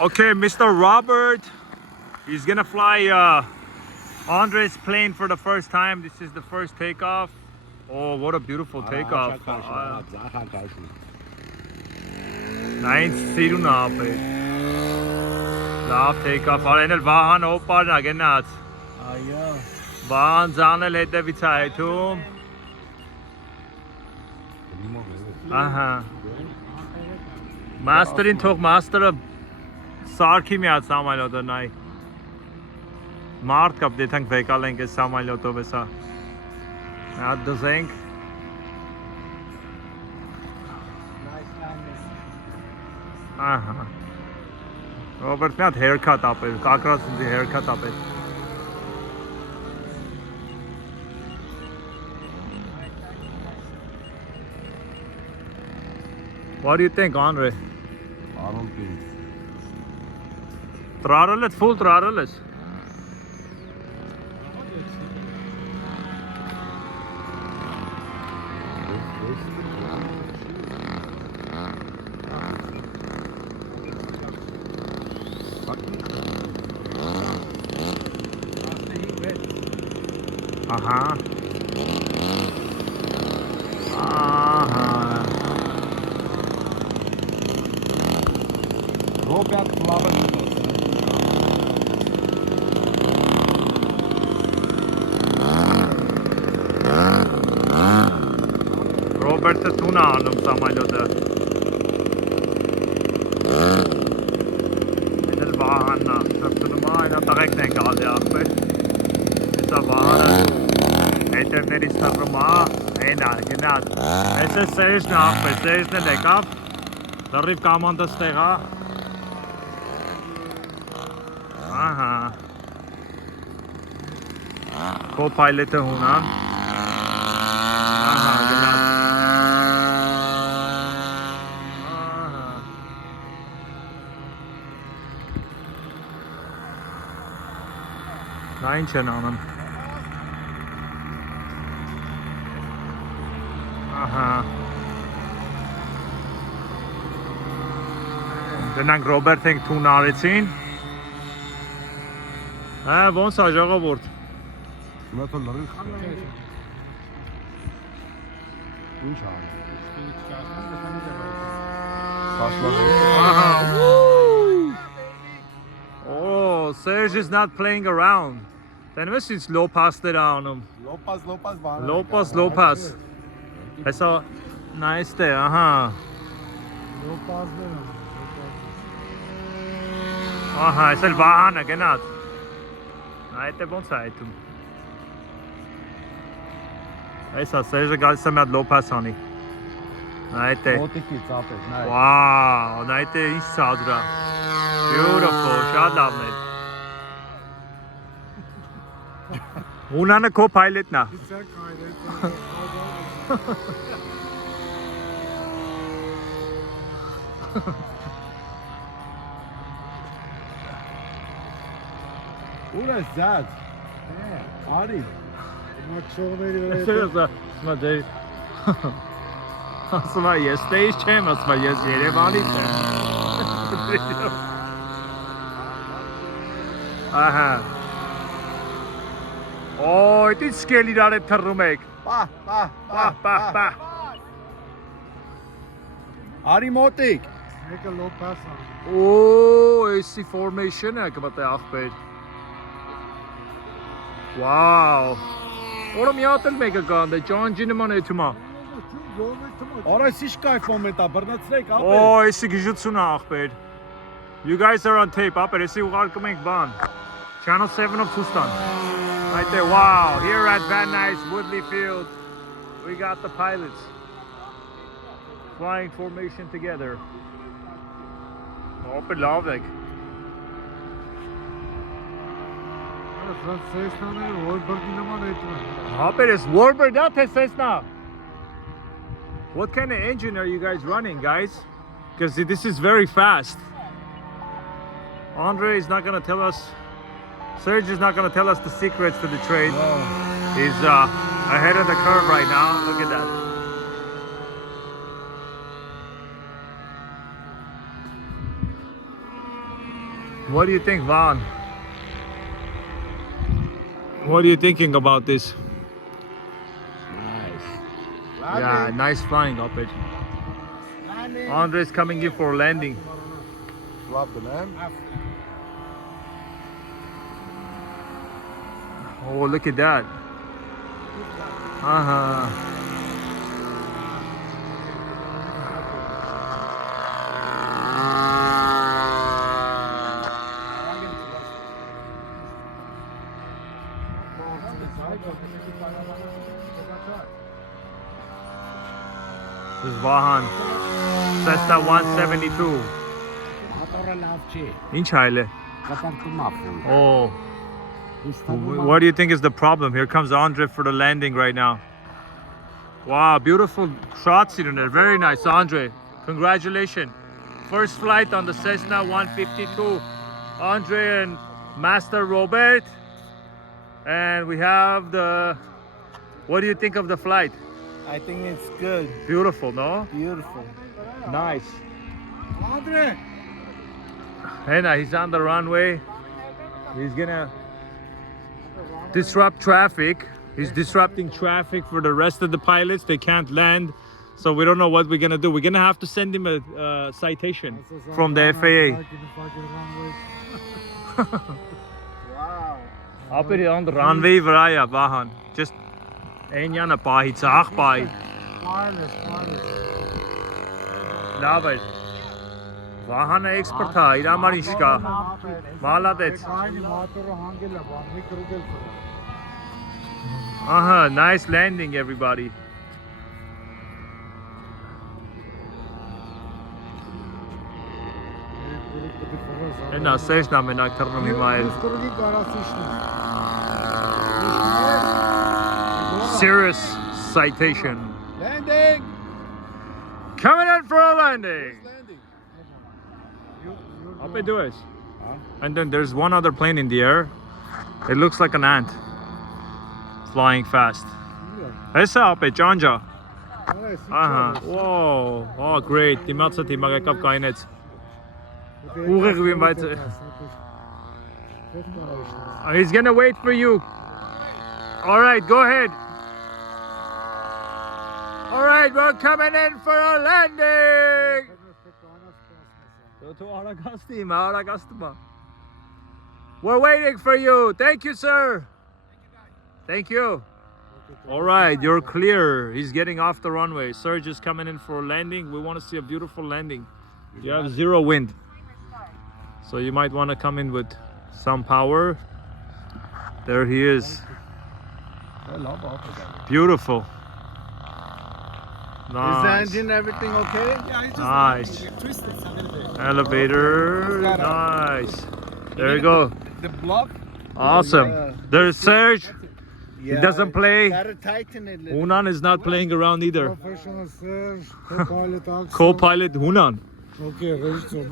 Okay, Mr. Robert, he's gonna fly Andre's plane for the first time. This is the first takeoff. Oh, what a beautiful takeoff. Nice Love takeoff. Allen Wahan Opa genannt. Ah ja. Wahan Zanel hätte wie Zeitung. Aha. Masterin toch master Sarki միած համայլոտը նայ։ Մարդ կապ դեթանք վեկալ ենք այս համայլոտով էսա։ Հատ դզենք։ Ահա։ Ռոբերտ մի հատ haircut ապել, կակրած ինձի haircut ապել։ What do you think, Andre? I don't think. Throttle it, full throttle it. Uh-huh. Robert Flaven. Robertը տուն է անում սամալյոտը։ Են էլ Վահանն է, շրտնում է, այնա տղեկն են գալի աղբեր։ Հեսա Վահանը հետևներից թռնում է, այնա, գնաց։ Ես է Սերժն է աղբեր, Սերժն էլ եկավ, լրիվ կամանդը ստեղ է։ Ահա։ Co-pilotը հունան։ Ահա, գնաց։ Նա ինչ են անում։ Ահա։ Դրանք Ռոբերտ ենք թուն արեցին։ Հա, ոնց է ժողովուրդ։ Հիմա թող լրիվ ինչ անում։ Ահա։ Oh, Serge is not playing around. Then this is low pass there on him. Low pass. Hesa nice there, aha. Aha, es el Vahana, genau. Neite bon Zeitung. Hesa Serge galsa mit low pass honey. Neite. Wow, neite is sadra. Beautiful, shot lovely. Unana co-pilot na. What is that? Ari. Asma day. Asma yes, stage chem. Asma yes, Yerevani chem. Aha. Oh, it is scary that it թռում Պա։ Ari մոտիկ։ Mեկը low pass on. Oh, AC formation է կմտե աղբեր։ Wow. Որը մի հատ էլ մեկը կան, դե ճանջի նման էթում է։ Արայս ինչ կայֆ մոմենտ է, բռնացրեք ապեր։ Oh, AC գժություն է աղբեր։ You guys are on tape, ապեր, AC ուղարկում ենք բան։ Channel 7 of Tucson. Right there, wow. Here at Van Nuys Woodley Field, we got the pilots flying formation together. Open lovely. Hopper is Warbird out Cessna. What kind of engine are you guys running, guys? Because this is very fast. Andre is not going to tell us. Serge is not going to tell us the secrets to the trade. Oh. He's ahead of the curve right now. Look at that. What do you think, Van? What are you thinking about this? Nice. Yeah, nice flying up it. Andre's coming in for landing. Flap the man. Oh, look at that. Uh-huh. This is Vahan. Cessna 172. İnç aile. Oh. What do you think is the problem? Here comes Andre for the landing right now. Wow, beautiful shots in there. Very nice, Andre. Congratulations. First flight on the Cessna 152. Andre and Master Robert. And we have the... What do you think of the flight? I think it's good. Beautiful, no? Beautiful. Nice. Andre. Henna, he's on the runway. He's gonna disrupt traffic. He's disrupting traffic for the rest of the pilots. They can't land. So we don't know what we're gonna do. We're gonna have to send him a citation from the FAA. Wow. Up here on the runway, Varaya, Vahan. Just Enyana Pahi, Tsach Pahi. Давай. Vahan expert था, इरा मरीशका. Молодец. Nice landing, everybody. Enna Cessna menak tarnum himayel. Cirrus citation. Landing. Coming in for a landing. Up it does. And then there's one other plane in the air. It looks like an ant. Flying fast. Esa up it, Janja. Whoa. Oh, great. Timatsa timagakap kainets. He's gonna wait for you. All right, go ahead. All right, we're coming in for a landing. We're waiting for you. Thank you, sir. Thank you. All right, you're clear. He's getting off the runway. Surge is coming in for a landing. We want to see a beautiful landing. You have zero wind, so you might want to come in with some power. There he is. Beautiful. Nice. Is the engine everything okay? Nice. Elevator. Nice. There you go. The block? Awesome. There's Serge. He doesn't play. Gotta tighten it. Hunan is not playing around either. Professional Serge, co-pilot also. Co-pilot Hunan. Okay, register.